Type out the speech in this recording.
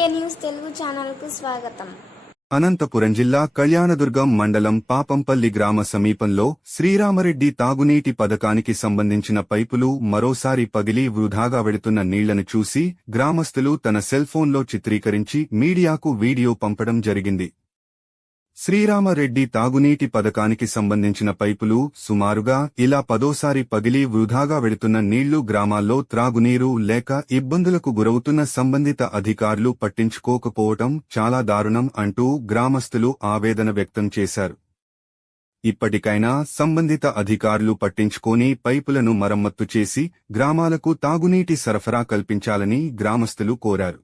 పీకే news Telugu ఛానల్కు స్వాగతం. అనంతపురం జిల్లా కళ్యాణదుర్గం మండలం పాపంపల్లి గ్రామ సమీపంలో శ్రీరామరెడ్డి తాగునీటి పథకానికి సంబంధించిన పైపులు మరోసారి పగిలి వృధాగా వెడుతున్న నీళ్లను చూసి గ్రామస్తులు తన సెల్ఫోన్లో చిత్రీకరించి మీడియాకు వీడియో పంపడం జరిగింది. శ్రీరామరెడ్డి తాగునీటి పథకానికి సంబంధించిన పైపులు సుమారుగా ఇలా 10సారి పగిలి వృధాగా వెడుతున్న నీళ్లు గ్రామాల్లో త్రాగునీరు లేక ఇబ్బందులకు గురవుతున్న సంబంధిత అధికారులు పట్టించుకోకపోవటం చాలా దారుణం అంటూ గ్రామస్తులు ఆవేదన వ్యక్తం చేశారు. ఇప్పటికైనా సంబంధిత అధికారులు పట్టించుకొని పైపులను మరమ్మత్తు చేసి గ్రామాలకు తాగునీటి సరఫరా కల్పించాలని గ్రామస్తులు కోరారు.